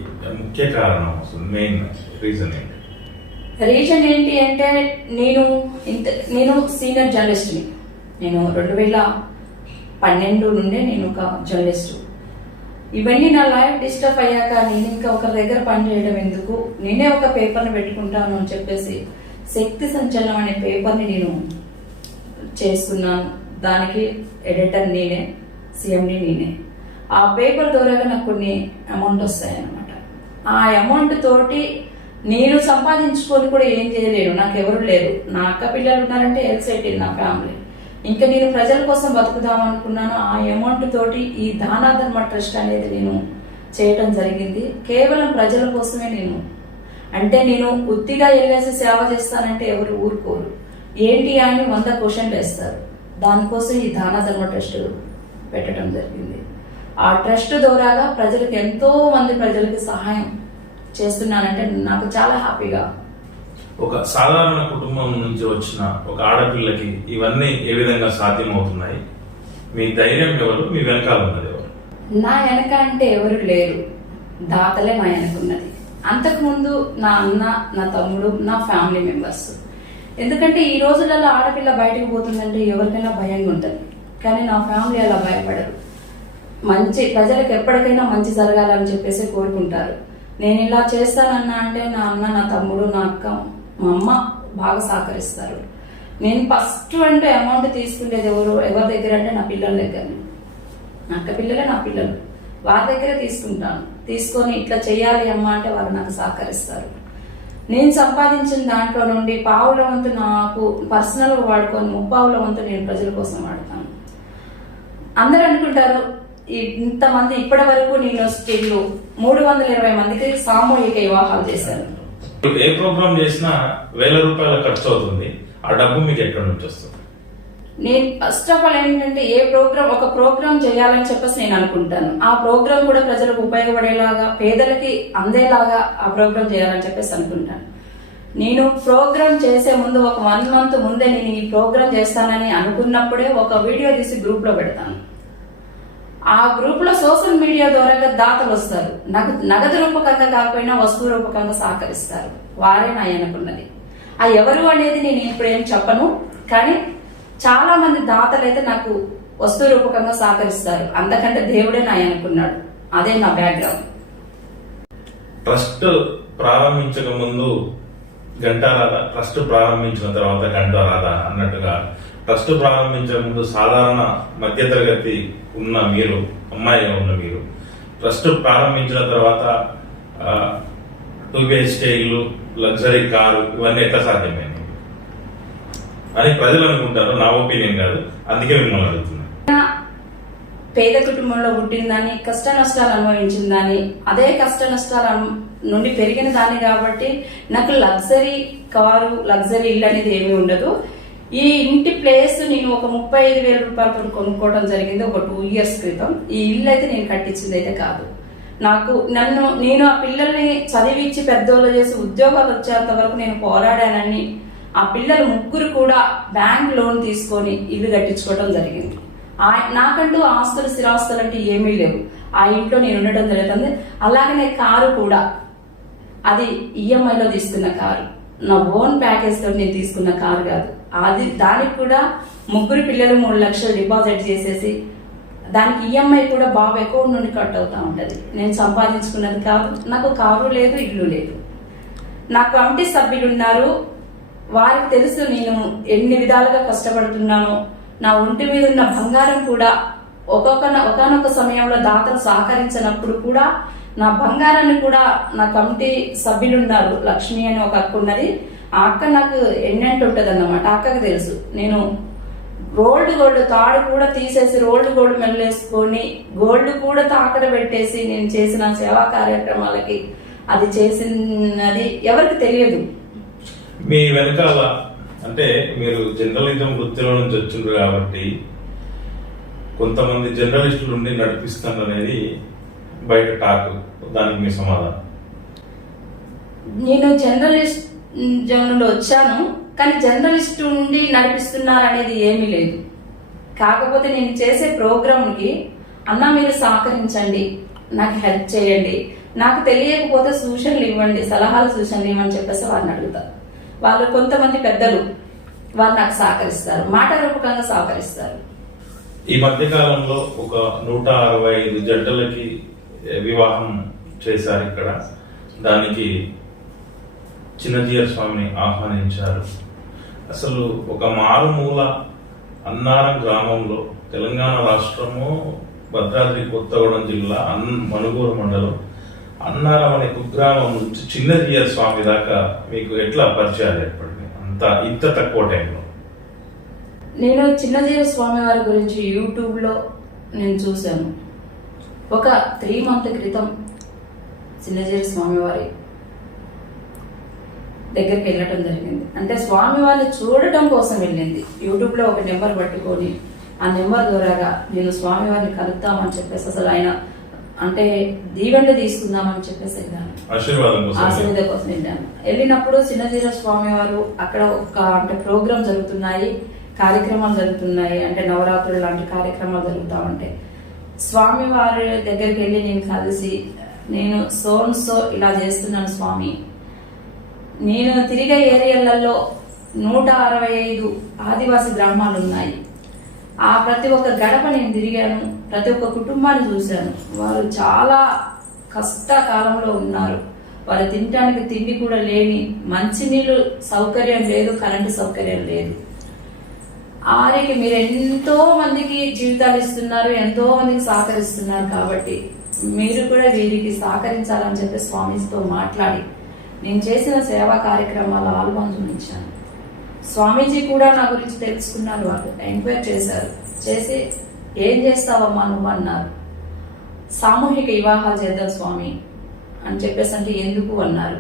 ముఖ్య కారణం, మెయిన్ రీజన్ ఏంటి? రీజన్ ఏంటి అంటే నేను సీనియర్ జర్నలిస్ట్ని. నేను 2012 నుండే నేను ఒక జర్నలిస్ట్. ఇవన్నీ నా లైఫ్ డిస్టర్బ్ అయ్యాక నేను ఇంకా ఒకరి దగ్గర పనిచేయడం ఎందుకు, నేనే ఒక పేపర్ని పెట్టుకుంటాను అని చెప్పేసి శక్తి సంచలనం అనే పేపర్ని నేను చేస్తున్నాను. దానికి ఎడిటర్ నేనే, సిఎండి నేనే. ఆ పేపర్ ద్వారా నాకు కొన్ని అమౌంట్ వస్తాయన్నమాట. ఆ అమౌంట్ తోటి నేను సంపాదించుకొని కూడా ఏం చేయలేను, నాకు ఎవరు లేరు. నా అక్క పిల్లలు ఉన్నారంటే ఎల్సైటీ నా ఫ్యామిలీ. ఇంకా నేను ప్రజల కోసం బతుకుదాం అనుకున్నాను. ఆ అమౌంట్ తోటి ఈ దాన ధర్మ ట్రస్ట్ అనేది నేను చేయటం జరిగింది. కేవలం ప్రజల కోసమే. నేను ఉత్తిగా వెళ్ళేసి సేవ చేస్తానంటే ఎవరు ఊరుకోరు. ఏంటి అని 100 క్వశ్చన్లు వేస్తారు. దానికోసం ఈ దాన ధర్మ ట్రస్ట్ పెట్టడం జరిగింది. ఆ ట్రస్ట్ ద్వారాగా ప్రజలకు ఎంతో మంది ప్రజలకి సహాయం చేస్తున్నానంటే నాకు చాలా హ్యాపీగా. ఒక సాధారణ కుటుంబం నుంచి వచ్చిన ఒక ఆడపిల్లకి ఇవన్నీ ఏ విధంగా సాధ్యమవుతున్నాయి? మీ ధైర్యం ఎవరు? మీ వెనకాల ఉన్నది ఎవరు? నా వెనక అంటే ఎవరు లేరు, దాతలే మా వెనకున్నది. అంతకుముందు నా అన్న, నా తమ్ముడు, నా ఫ్యామిలీ మెంబర్స్. ఎందుకంటే ఈ రోజులలో ఆడపిల్ల బయటకు పోతుందంటే ఎవరికైనా భయంగా ఉంటుంది, కానీ నా ఫ్యామిలీ అలా భయపడరు. మంచి ప్రజలకు ఎప్పటికైనా మంచి జరగాలని చెప్పేసి కోరుకుంటారు. నేను ఇలా చేస్తానన్నా అంటే నా అన్న, నా తమ్ముడు, నా అక్క, మా అమ్మ బాగా సహకరిస్తారు. నేను ఫస్ట్ అంటే అమౌంట్ తీసుకునేది ఎవరి దగ్గర అంటే నా పిల్లల దగ్గర, నా అక్క పిల్లలే నా పిల్లలు, వారి దగ్గరే తీసుకుంటాను. తీసుకొని ఇట్లా చేయాలి అమ్మ అంటే వాళ్ళు నాకు సహకరిస్తారు. నేను సంపాదించిన దాంట్లో నుండి పావుల వంతు నాకు పర్సనల్గా వాడుకొని ముప్పావుల వంతు నేను ప్రజల కోసం వాడతాను. అందరూ అనుకుంటారు ఇంతమంది ఇప్పటి వరకు నేను స్టిల్ 320 మందికి సామూహిక వివాహాలు చేశాను. ఏ ప్రోగ్రామ్ చేసినా 1000 రూపాయల ఖర్చు అవుతుంది. ఆ డబ్బు మీకు ఎక్కడి నుంచి వస్తుంది? నేను ఫస్ట్ ఆఫ్ ఆల్ ఏంటంటే ఒక ప్రోగ్రామ్ చేయాలని చెప్పేసి నేను అనుకుంటాను. ఆ ప్రోగ్రామ్ కూడా ప్రజలకు ఉపయోగపడేలాగా, పేదలకి అందేలాగా ఆ ప్రోగ్రామ్ చేయాలని చెప్పేసి అనుకుంటాను. నేను ప్రోగ్రామ్ చేసే ముందు ఒక 1 మంత్ ముందే నేను ఈ ప్రోగ్రామ్ చేస్తానని అనుకున్నప్పుడే ఒక వీడియో తీసి గ్రూప్ లో పెడతాను. ఆ గ్రూప్ లో సోషల్ మీడియా ద్వారా దాతలు వస్తారు. నాకు నగదు రూపకంగా కాకపోయినా వస్తువు రూపకంగా సహకరిస్తారు. వారే నా అనుకున్నది. ఆ ఎవరు అనేది నేను ఇప్పుడు ఏం చెప్పను, కానీ చాలా మంది దాతలు అయితే నాకు వస్తువు రూపకంగా సహకరిస్తారు. అంతకంటే దేవుడే నా అనుకున్నాడు. అదే నా బ్యాక్గ్రౌండ్. ట్రస్ట్ ప్రారంభించక ముందు గంటారాధ, ట్రస్ట్ ప్రారంభించిన తర్వాత గంటారాధ అన్నట్టుగా, ట్రస్ట్ ప్రారంభించే ముందు సాధారణ మధ్యతరగతి ఉన్న మీరు, అమ్మాయిగా ఉన్న మీరు, ట్రస్ట్ ప్రారంభించిన తర్వాత 2 BHK ఇల్లు, లగ్జరీ కారు, ఇవన్నీ ఎట్లా సాధ్యమైంది అని ప్రజలు అనుకుంటారు. నా ఒపీనియన్ కాదు, అందుకే మిమ్మల్ని అడుగుతున్నాను. పేద కుటుంబంలో పుట్టిందని, కష్ట నష్టాలు అనుభవించిందని, అదే కష్ట నష్టాల నుండి పెరిగిన దాన్ని కాబట్టి నాకు లగ్జరీ కారు, లగ్జరీ ఇల్లు అనేది ఏమీ ఉండదు. ఈ ఇంటి ప్లేస్ నేను ఒక 35,000 రూపాయలతో కొనుక్కోవడం జరిగింది ఒక 2 ఇయర్స్ క్రితం. ఈ ఇల్లు అయితే నేను కట్టించింది అయితే కాదు. నేను ఆ పిల్లల్ని చదివించి పెద్దోళ్ళు చేసి ఉద్యోగాలు వచ్చేంత వరకు నేను పోరాడానని ఆ పిల్లలు 3 కూడా బ్యాంక్ లోన్ తీసుకొని ఇల్లు కట్టించుకోవడం జరిగింది. నాకంటూ ఆస్తులు, స్థిరాస్తులు అంటే ఏమీ లేవు. ఆ ఇంట్లో నేను ఉండటం జరుగుతుంది. అలాగనే కారు కూడా, అది ఈఎంఐలో తీసుకున్న కారు, నా ఓన్ ప్యాకేజ్ తో నేను తీసుకున్న కారు కాదు. దానికి కూడా 3 పిల్లలు 3 లక్షలు డిపాజిట్ చేసేసి దానికి ఈఎంఐ కూడా బాబు అకౌంట్ నుండి కట్ అవుతా ఉంటది. నేను సంపాదించుకున్నది కాదు. నాకు కారు లేదు, ఇల్లు లేదు. నా కమిటీ సభ్యులు ఉన్నారు, వారికి తెలుసు నేను ఎన్ని విధాలుగా కష్టపడుతున్నానో. నా ఒంటి మీద ఉన్న బంగారం కూడా ఒకనొక సమయంలో దాతలు సహకరించినప్పుడు కూడా నా బంగారాన్ని కూడా నా కమిటీ సభ్యులు ఉన్నారు. లక్ష్మి అని ఒక అక్క ఉన్నది. ఆ అక్క నాకు ఎన్నెంటు ఉంటది అన్నమాట. అక్కకు తెలుసు నేను రోల్డ్ గోల్డ్ తాడు కూడా తీసేసి రోల్డ్ గోల్డ్ మెల్లేసుకొని గోల్డ్ కూడా తాకడ పెట్టేసి నేను చేసిన సేవా కార్యక్రమాలకి అది చేసినది ఎవరికి తెలియదు. మీ వెనకాల అంటే మీరు జర్నలిజం వృత్తిలో నుంచి వచ్చిండ్రు కాబట్టి కొంతమంది జర్నలిస్టులు ఉండి నడిపిస్తున్నారు అనేది బయట టాక్. దానికి మీ సమాధానం? నేను జర్నలిజం నుండి వచ్చాను, కానీ జర్నలిస్ట్ నుండి నడిపిస్తున్నారు అనేది ఏమీ లేదు. కాకపోతే నేను చేసే ప్రోగ్రామ్కి అన్న మీరు సహకరించండి, నాకు హెల్ప్ చేయండి, నాకు తెలియకపోతే సూచనలు ఇవ్వండి, సలహాలు సూచనలు ఇవ్వని చెప్పేసి వారిని అడుగుతారు. వాళ్ళు కొంతమంది పెద్దలు వారు నాకు సహకరిస్తారు, మాట రూపకంగా సహకరిస్తారు. ఈ మధ్య కాలంలో ఒక 165 జంటలకి వివాహం చేశారు ఇక్కడ. దానికి చిన్నజీయర్ స్వామిని ఆహ్వానించారు. అసలు ఒక మారుమూల అన్నారం గ్రామంలో, తెలంగాణ రాష్ట్రము భద్రాద్రి కొత్తగూడెం జిల్లా మనుగూరు మండలం అన్నారం అనే కుగ్రామం నుంచి చిన్నజీయర్ స్వామి దాకా మీకు ఎట్లా పరిచయాలు ఏర్పడింది ఇంత తక్కువ టైంలో? నేను చిన్నజీయర్ స్వామి వారి గురించి యూట్యూబ్ లో నేను చూశాను. ఒక 3 మంత్ క్రితం చిన్నజీయర్ స్వామి వారి దగ్గరికి వెళ్ళటం జరిగింది. అంటే స్వామి వారిని చూడటం కోసం వెళ్ళింది. యూట్యూబ్ లో ఒక నెంబర్ పట్టుకొని ఆ నెంబర్ ద్వారాగా నేను స్వామి వారిని కలుద్దామని చెప్పేసి, అసలు ఆయన అంటే దీవెండ్లు తీసుకుందామని చెప్పేసి వెళ్ళాను. ఆశీర్వాదం కోసం వెళ్ళాను. వెళ్ళినప్పుడు చిన్నజీయర్ స్వామి వారు అక్కడ అంటే ప్రోగ్రామ్ జరుగుతున్నాయి, కార్యక్రమాలు జరుగుతున్నాయి, అంటే నవరాత్రులు లాంటి కార్యక్రమాలు జరుగుతా ఉంటాయి. స్వామి వారి దగ్గరికి వెళ్ళి నేను కలిసి, నేను సో ఇలా చేస్తున్నాను స్వామి, నేను తిరిగే ఏరియాలలో 165 ఆదివాసీ గ్రామాలు ఉన్నాయి. ఆ ప్రతి ఒక్క గడప నేను తిరిగాను, ప్రతి ఒక్క కుటుంబాన్ని చూశాను. వారు చాలా కష్టకాలంలో ఉన్నారు. వారు తినడానికి తిండి కూడా లేని, మంచినీళ్ళు సౌకర్యం లేదు, కరెంటు సౌకర్యం లేదు. ఆరికి మీరు ఎంతో మందికి జీవితాలు ఇస్తున్నారు, ఎంతో మందికి సహకరిస్తున్నారు. కాబట్టి మీరు కూడా వీరికి సహకరించాలని చెప్పి స్వామీజీతో మాట్లాడి నేను చేసిన సేవా కార్యక్రమాల ఆల్బమ్ చూపించాను. స్వామీజీ కూడా నా గురించి తెలుసుకున్నారు. వాళ్ళు ఎంక్వైరీ చేశారు. చేసి ఏం చేస్తావమ్మా నువ్వు అన్నారు. సామూహిక వివాహాలు చేద్దాం స్వామి అని చెప్పేసి అంటే ఎందుకు అన్నారు.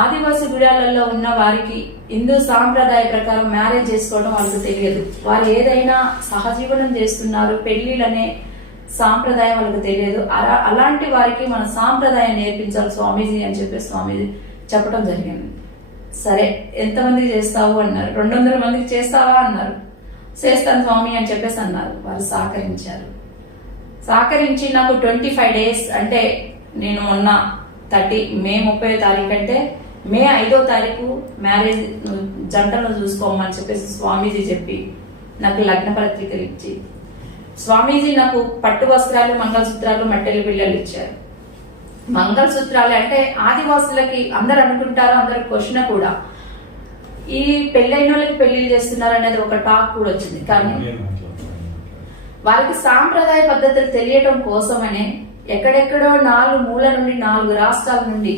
ఆదివాసీ గుడాలలో ఉన్న వారికి హిందూ సాంప్రదాయ ప్రకారం మ్యారేజ్ చేసుకోవడం వాళ్ళకు తెలియదు. వారు ఏదైనా సహజీవనం చేస్తున్నారు, పెళ్లిళ్ళనే సాంప్రదాయం వాళ్ళకు తెలియదు. అలాంటి వారికి మన సాంప్రదాయం నేర్పించాలి స్వామీజీ అని చెప్పి స్వామీజీ చెప్పడం జరిగింది. సరే ఎంతమందికి చేస్తావు అన్నారు. 200 మందికి చేస్తావా అన్నారు. చేస్తాను స్వామి అని చెప్పేసి అన్నారు. వారు సహకరించారు. సహకరించి నాకు 25 డేస్ అంటే నేను మొన్న మే 30వ తారీఖు అంటే మే 5వ తారీఖు మ్యారేజ్ జంటలను చూసుకోమని చెప్పేసి స్వామీజీ చెప్పి నాకు లగ్న పత్రికలు ఇచ్చి, స్వామీజీ నాకు పట్టు వస్త్రాలు, మంగళసూత్రాలు, మట్టెలు పిల్లలు ఇచ్చారు. మంగళసూత్రాలు అంటే ఆదివాసులకి అందరు అనుకుంటారు, అందరు క్వశ్చన్ కూడా ఈ పెళ్ళైన వాళ్ళకి పెళ్లిళ్ళు చేస్తున్నారు అనేది ఒక టాక్ కూడా వచ్చింది. కానీ వారికి సాంప్రదాయ పద్ధతులు తెలియటం కోసమనే ఎక్కడెక్కడో 4 మూల నుండి 4 రాష్ట్రాల నుండి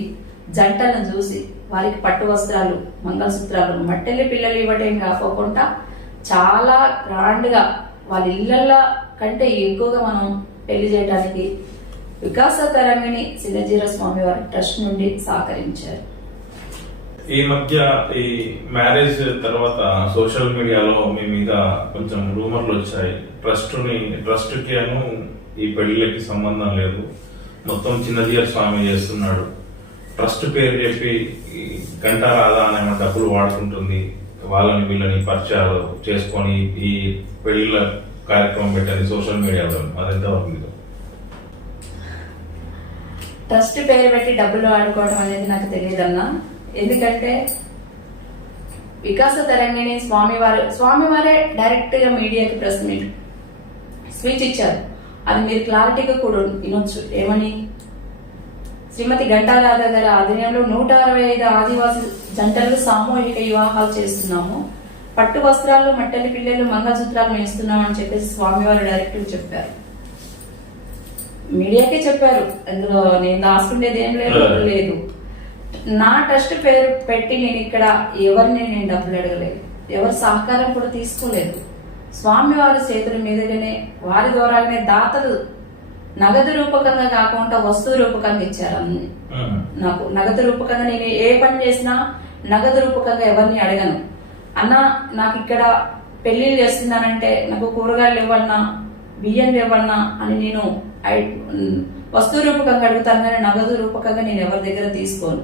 జంటలను చూసి వారికి పట్టు వస్త్రాలు, మంగళసూత్రాలు, మట్టెల్లి పిల్లలు ఇవ్వటం కాకుండా చాలా గ్రాండ్ గా వాళ్ళ ఇళ్ల కంటే ఎక్కువగా మనం పెళ్లి చేయడానికి వికాస తరంగిణి చిన్నజీర స్వామి వారి ట్రస్ట్ నుండి సహకరించారు. ఈ మధ్య ఈ మ్యారేజ్ తర్వాత సోషల్ మీడియాలో మీ మీద కొంచెం రూమర్లు వచ్చాయి. ట్రస్ట్ కి ఈ పెళ్లిళ్ళకి సంబంధం లేదు, మొత్తం చిన్నజీర స్వామి చేస్తున్నాడు, ట్రస్ట్ పేరు చెప్పి గంటా రాధా అనే డబ్బులు వాడుకుంటుంది, వాళ్ళని వీళ్ళని పరిచయాలు చేసుకొని ఈ పెళ్లిళ్ళ కార్యక్రమం పెట్టింది సోషల్ మీడియాలో. అదెంతవరకు మీద ట్రస్ట్ పేరు పెట్టి డబ్బులు వాడుకోవడం అనేది నాకు తెలియదన్నా. ఎందుకంటే వికాస తరంగిణి స్వామివారే డైరెక్ట్ గా మీడియాకి ప్రెస్ మీట్ స్పీచ్ ఇచ్చారు. అది మీరు క్లారిటీగా కూడా వినొచ్చు. ఏమని, శ్రీమతి గంటా రాధా గారి ఆధ్వర్యంలో 165 ఆదివాసీ జంటలు సామూహిక వివాహాలు చేస్తున్నాము, పట్టు వస్త్రాలు, మట్టెలి పిల్లలు, మంగళసూత్రాలు వేస్తున్నాం అని చెప్పేసి స్వామివారు డైరెక్ట్ చెప్పారు. మీడియాకే చెప్పారు. అందులో నేను దాచుకునేది ఏం లేదు. నా ట్రస్ట్ పేరు పెట్టి నేను ఇక్కడ ఎవరిని నేను డబ్బులు అడగలేదు, ఎవరి సహకారం కూడా తీసుకోలేదు. స్వామివారి చేతుల మీదుగానే వారి ద్వారానే దాతలు నగదు రూపకంగా కాకుండా వస్తువు రూపకంగా ఇచ్చారు. నాకు నగదు రూపకంగా నేను ఏ పని చేసినా నగదు రూపకంగా ఎవరిని అడగను. అన్న నాకు ఇక్కడ పెళ్లిళ్ళు చేస్తున్నానంటే నాకు కూరగాయలు ఇవ్వన్నా, బియ్యం ఇవ్వన్నా అని నేను వస్తువు రూపకంగా అడుగుతాను, కానీ నగదు రూపకంగా నేను ఎవరి దగ్గర తీసుకోను.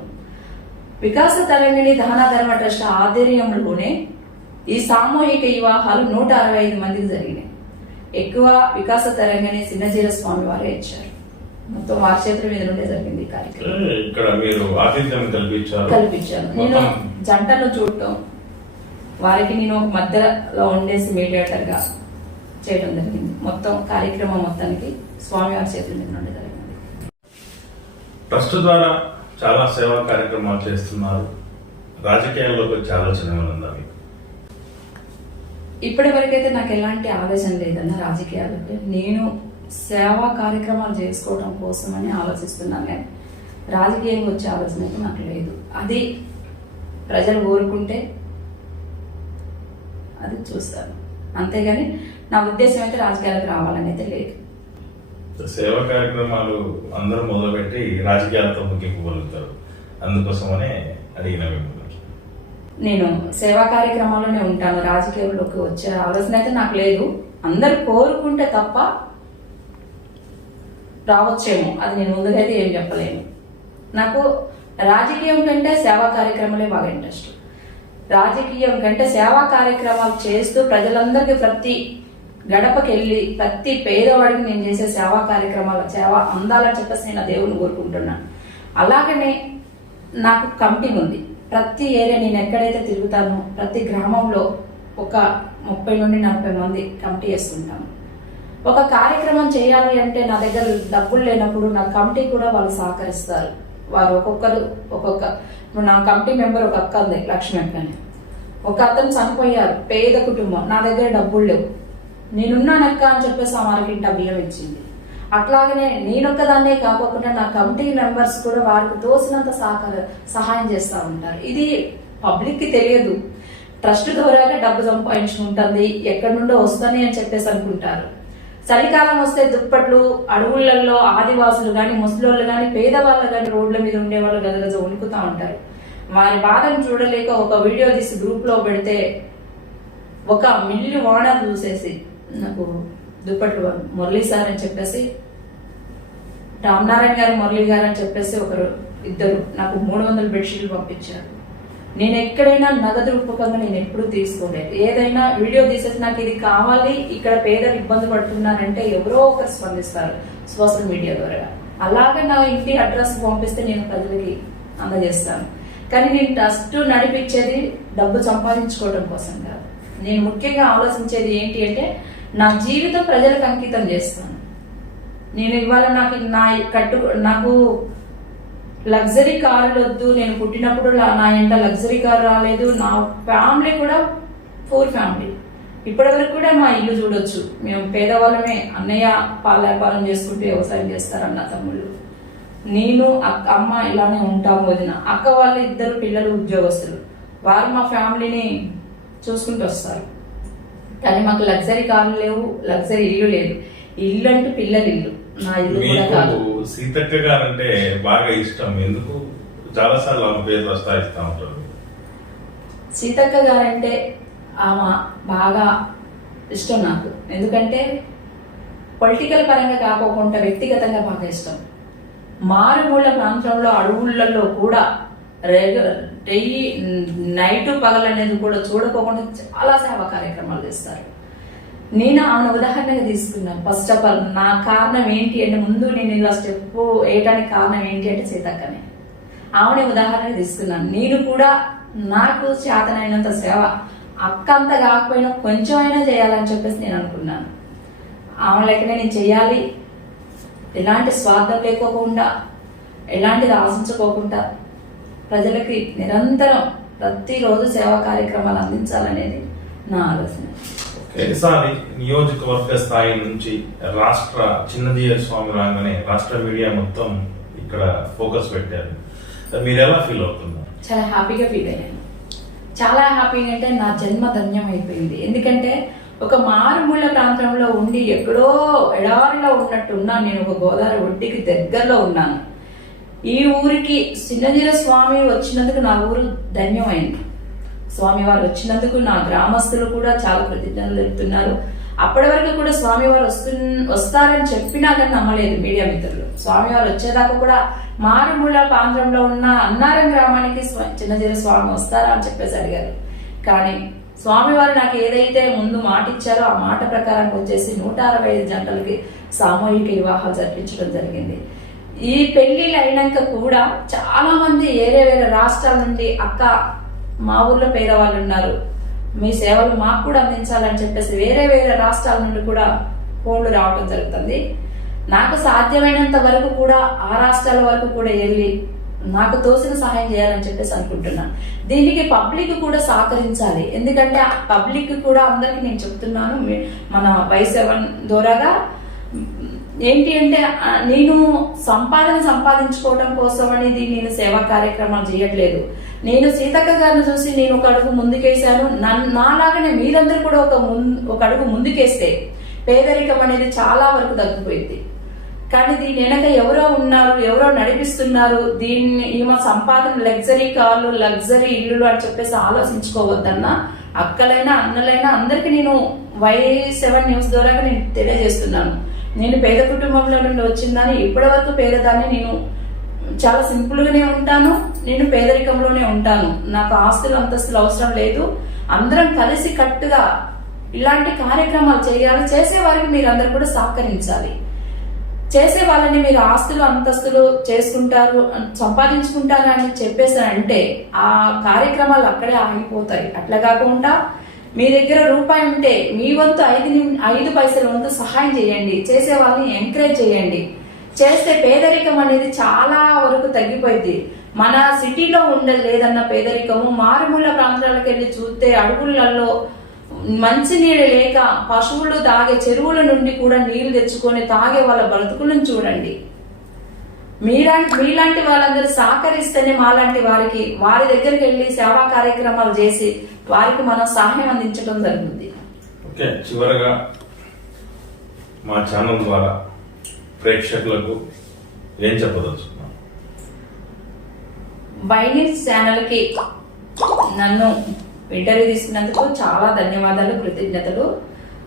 వికాస తరంగిణి దాన ధర్మ ట్రస్ట్ ఆధ్వర్యంలోనే ఈ సామూహిక వివాహాలు 165 మందికి జరిగినాయి. ఎక్కువ వికాస తరంగిణి చిన్నజీర స్వామి వారే ఇచ్చారు. మొత్తం వారి చేతుల మీద నుండే జరిగింది ఈ కార్యక్రమం. ఇక్కడ మీరు ఆతిథ్యం కల్పించాను. నేను జంటను చూడటం, వారికి నేను ఒక మధ్యలో ఉండేసి మీడియేటర్ గా చేయడం జరిగింది. మొత్తం కార్యక్రమం మొత్తానికి స్వామి వారి చేతుల మీద నుండి జరిగింది. ట్రస్ట్ ద్వారా చాలా సేవా కార్యక్రమాలు చేస్తున్నారు. రాజకీయాల్లోకి వచ్చే ఆలోచన ఏమన్నా మీకు? ఇప్పటి వరకైతే నాకు ఎలాంటి ఆలోచన లేదన్న రాజకీయాలకి. నేను సేవా కార్యక్రమాలు చేసుకోవడం కోసమని ఆలోచిస్తున్నాను, కానీ రాజకీయంగా వచ్చే ఆలోచన అయితే నాకు లేదు. అది ప్రజలు కోరుకుంటే అది చూస్తాను, అంతేగాని నా ఉద్దేశం అయితే రాజకీయాలకు రావాలని అయితే లేదు. సేవా కార్యక్రమాలు అందరూ మొదలుపెట్టి రాజకీయాలతో ముగింపుగలుగుతారు, అందుకోసమనే అడిగిన మిమ్మల్ని. నేను సేవా కార్యక్రమాల్లోనే ఉంటాను, రాజకీయాల్లోకి వచ్చే ఆలోచన అయితే నాకు లేదు. అందరు కోరుకుంటే తప్ప రావచ్చేమో, అది నేను ముందుగా అయితే ఏం చెప్పలేను. నాకు రాజకీయం కంటే సేవా కార్యక్రమాలే బాగా ఇంట్రెస్ట్. రాజకీయం కంటే సేవా కార్యక్రమాలు చేస్తూ ప్రజలందరికీ ప్రతి గడపకి వెళ్ళి ప్రతి పేదవాడికి నేను చేసే సేవా కార్యక్రమాల సేవ అందాలని చెప్పేసి నేను దేవుని కోరుకుంటున్నాను. అలాగనే నాకు కమిటీ ఉంది. ప్రతి ఏరియా నేను ఎక్కడైతే తిరుగుతానో ప్రతి గ్రామంలో ఒక 30 నుండి 40 మంది కమిటీ వేస్తుంటాను. ఒక కార్యక్రమం చేయాలి అంటే నా దగ్గర డబ్బులు లేనప్పుడు నా కమిటీ కూడా వాళ్ళు సహకరిస్తారు. వారు ఒక్కొక్కరు ఇప్పుడు నా కమిటీ మెంబర్ ఒక అక్క ఉంది, లక్ష్మి అక్క అని. ఒక అతను చనిపోయారు, పేద కుటుంబం, నా దగ్గర డబ్బులు లేవు, నేనున్నానక్క అని చెప్పేసి ఆ మార్కింట బియ్యం ఇచ్చింది. అట్లాగనే నేనొక్కదాన్నే కాకుండా నా కమిటీ మెంబర్స్ కూడా వారికి తోసినంత సహాయం చేస్తూ ఉంటారు. ఇది పబ్లిక్ కి తెలియదు. ట్రస్ట్ ద్వారాగా డబ్బు సంపాదించుకుంటుంది, ఎక్కడి నుండో వస్తాయి అని చెప్పేసి అనుకుంటారు. చలికాలం వస్తే దుప్పట్లు, అడవులలో ఆదివాసులు గాని, ముసలోళ్ళు గాని, పేదవాళ్ళు గాని, రోడ్ల మీద ఉండేవాళ్ళు గదగజ వణుకుతా ఉంటారు. వారి బాధను చూడలేక ఒక వీడియో తీసి గ్రూప్ లో పెడితే ఒక మిల్లు ఓనర్ చూసేసి నాకు దుప్పట్లు మురళీ సార్ అని చెప్పేసి, రామనారాయణ గారు మురళీ గారు అని చెప్పేసి ఇద్దరు నాకు 300 బెడ్షీట్లు పంపించారు. నేను ఎక్కడైనా నగదు రూపకంగా నేను ఎప్పుడూ తీసుకోలేదు. ఏదైనా వీడియో తీసేసి నాకు ఇది కావాలి, ఇక్కడ పేదలు ఇబ్బంది పడుతున్నానంటే ఎవరో ఒకరు స్పందిస్తారు సోషల్ మీడియా ద్వారా. అలాగే నా ఇంటి అడ్రస్ పంపిస్తే నేను ప్రజలకి అందజేస్తాను. కానీ నేను ట్రస్ట్ నడిపించేది డబ్బు సంపాదించుకోవడం కోసం కాదు. నేను ముఖ్యంగా ఆలోచించేది ఏంటి అంటే నా జీవితం ప్రజలకు అంకితం చేస్తాను. నేను ఇవాళ నాకు లగ్జరీ కారులు వద్దు, నేను పుట్టినప్పుడు నా ఇంట లగ్జరీ కారు రాలేదు, నా ఫ్యామిలీ కూడా పూర్ ఫ్యామిలీ. ఇప్పటి వరకు కూడా మా ఇల్లు చూడొచ్చు, మేము పేదవాళ్ళమే. అన్నయ్య పాల వ్యాపారం చేసుకుంటూ వ్యవసాయం చేస్తారు, అన్న తమ్ముళ్ళు, నేను అమ్మ ఇలానే ఉంటాము. వదిన అక్క వాళ్ళు 2 పిల్లలు ఉద్యోగస్తులు, వారు మా ఫ్యామిలీని చూసుకుంటూ వస్తారు. కానీ మాకు లగ్జరీ కార్లు లేవు, లగ్జరీ ఇల్లు లేదు. ఇల్లు అంటే పిల్లల ఇల్లు, నా ఇల్లు కూడా కాదు. సీతక్క గారు అంటే బాగా ఇష్టం, ఎందుకు? చాలా సార్లు ఆమె పేరు ప్రస్తావిస్తూ ఉంటారు. సీతక్క గారంటే ఆమె బాగా ఇష్టం నాకు. ఎందుకంటే పొలిటికల్ పరంగా కాకోకుండా వ్యక్తిగతంగా బాగా ఇష్టం. మారుమూల ప్రాంతంలో అడవులలో కూడా నైట్ పగలనేది కూడా చూడకోకుండా చాలా సేవా కార్యక్రమాలు చేస్తారు. నేను ఆమెను ఉదాహరణగా తీసుకున్నాను. ఫస్ట్ ఆఫ్ ఆల్ నా కారణం ఏంటి అంటే, ముందు నేను ఇలా స్టెప్ వేయడానికి కారణం ఏంటి అంటే సీతక్కనే. ఆమెని ఉదాహరణగా తీసుకున్నాను. నేను కూడా నాకు చేతనైనంత సేవ, అక్క అంత కాకపోయినా కొంచెం అయినా చేయాలని చెప్పేసి నేను అనుకున్నాను. ఆమె లెక్కనే నేను చెయ్యాలి, ఎలాంటి స్వార్థం లేకోకుండా, ఎలాంటిది ఆశించుకోకుండా ప్రజలకి నిరంతరం ప్రతిరోజు సేవా కార్యక్రమాలు అందించాలనేది నా ఆలోచన. ఈసారి నియోజకవర్గ స్థాయి నుంచి రాష్ట్ర చిన్నజీయర్ స్వామి రాగానే రాష్ట్ర మీడియా మొత్తం ఇక్కడ ఫోకస్ పెట్టారు. మీరు ఎలా ఫీల్ అవుతున్నారు? చాలా హ్యాపీగా ఫీల్ అయ్యాను. చాలా హ్యాపీగా అంటే నా జన్మ ధన్యం అయిపోయింది. ఎందుకంటే ఒక మారుమూల ప్రాంతంలో ఉండి ఎక్కడో ఎడారిలో ఉన్నట్టు ఉన్నాను. నేను ఒక గోదావరి ఒడ్డుకి దగ్గరలో ఉన్నాను. ఈ ఊరికి చిన్నజీర స్వామి వచ్చినందుకు నా ఊరు ధన్యమైంది. స్వామివారు వచ్చినందుకు నా గ్రామస్తులు కూడా చాలా కృతజ్ఞతలు తెలుపుతున్నారు. అప్పటి వరకు కూడా స్వామివారు వస్తారని చెప్పినా కానీ నమ్మలేదు మీడియా మిత్రులు. స్వామివారు వచ్చేదాకా కూడా మారుమూల ప్రాంతంలో ఉన్న అన్నారం గ్రామానికి చిన్నజీర స్వామి వస్తారా అని చెప్పేసి అడిగారు. కానీ స్వామివారు నాకు ఏదైతే ముందు మాట ఇచ్చారో ఆ మాట ప్రకారం వచ్చేసి 165 జంటలకి సామూహిక వివాహాలు జరిపించడం జరిగింది. ఈ పెళ్లిళ్ళు అయినాక కూడా చాలా మంది వేరే రాష్ట్రాల నుండి, అక్క మా ఊర్లో పేదవాళ్ళు ఉన్నారు, మీ సేవలు మాకు కూడా అందించాలని చెప్పేసి వేరే రాష్ట్రాల నుండి కూడా ఫోన్లు రావడం జరుగుతుంది. నాకు సాధ్యమైనంత వరకు కూడా ఆ రాష్ట్రాల వరకు కూడా వెళ్ళి నాకు తోసిన సహాయం చేయాలని చెప్పేసి అనుకుంటున్నాను. దీనికి పబ్లిక్ కూడా సహకరించాలి. ఎందుకంటే పబ్లిక్ కూడా అందరికి నేను చెప్తున్నాను, మన Y7 ద్వారాగా ఏంటి అంటే, నేను సంపాదించుకోవడం కోసం అనేది నేను సేవా కార్యక్రమాలు చేయట్లేదు. నేను సీతక్క గారిని చూసి నేను ఒక అడుగు ముందుకేసాను. నాలాగానే మీరందరూ కూడా ఒక అడుగు ముందుకేస్తే పేదరికం అనేది చాలా వరకు తగ్గిపోయింది. కానీ దీని వెనక ఎవరో ఉన్నారు, ఎవరో నడిపిస్తున్నారు. దీన్ని ఈమె సంపాదన లగ్జరీ కార్లు, లగ్జరీ ఇల్లులు అని చెప్పేసి ఆలోచించుకోవద్దన్నా, అక్కలైనా అన్నలైనా అందరికి నేను Y7 న్యూస్ ద్వారా నేను తెలియజేస్తున్నాను. నేను పేద కుటుంబంలో నుండి వచ్చిందని, ఇప్పటి వరకు పేదదాన్ని, నేను చాలా సింపుల్ గానే ఉంటాను, నేను పేదరికంలోనే ఉంటాను. నాకు ఆస్తులు అంతస్తులు అవసరం లేదు. అందరం కలిసి కట్టుగా ఇలాంటి కార్యక్రమాలు చేయాలి. చేసే వారికి మీరందరూ కూడా సహకరించాలి. చేసే వాళ్ళని మీరు ఆస్తులు అంతస్తులు చేసుకుంటారు సంపాదించుకుంటారు అని చెప్పేసారంటే ఆ కార్యక్రమాలు అక్కడే ఆగిపోతాయి. అట్లా కాకుండా మీ దగ్గర రూపాయి ఉంటే మీ వంతు 5 పైసల వంతు సహాయం చేయండి, చేసే వాళ్ళని ఎంకరేజ్ చేయండి. చేస్తే పేదరికం అనేది చాలా వరకు తగ్గిపోయింది. మన సిటీలో ఉండలేదన్న పేదరికము మారుమూల ప్రాంతాలకు వెళ్ళి చూస్తే అడవులలో మంచినీళ్ళు లేక పశువులు తాగే చెరువుల నుండి కూడా నీళ్లు తెచ్చుకొని తాగే వాళ్ళ బ్రతుకులను చూడండి. మీలాంటి వాళ్ళందరూ సహకరిస్తేనే మాలాంటి వారికి వారి దగ్గరికి వెళ్ళి సేవా కార్యక్రమాలు చేసి వారికి మనం సహాయం అందించడం జరుగుతుంది. ఓకే, చివరగా మా ఛానల్ ద్వారా ప్రేక్షకులకు ఏం చెప్పదలుచుకున్నాం? వైనిస్ ఛానల్ కి నన్ను ఇంటర్వ్యూ తీసుకున్నందుకు చాలా ధన్యవాదాలు, కృతజ్ఞతలు.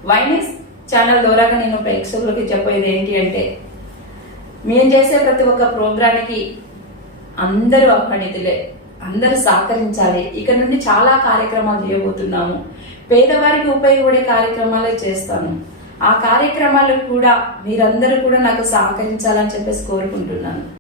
వైనిస్ ఛానల్ ద్వారా నేను ప్రేక్షకులకి చెప్పేది ఏంటి అంటే, మేము చేసే ప్రతి ఒక్క ప్రోగ్రానికి అందరూ ఆహ్వానితులే, అందరూ సహకరించాలి. ఇక నుండి చాలా కార్యక్రమాలు చేయబోతున్నాము. పేదవారికి ఉపయోగపడే కార్యక్రమాలే చేస్తాను. ఆ కార్యక్రమాలకు కూడా మీరందరూ కూడా నాకు సహకరించాలని చెప్పేసి కోరుకుంటున్నాను.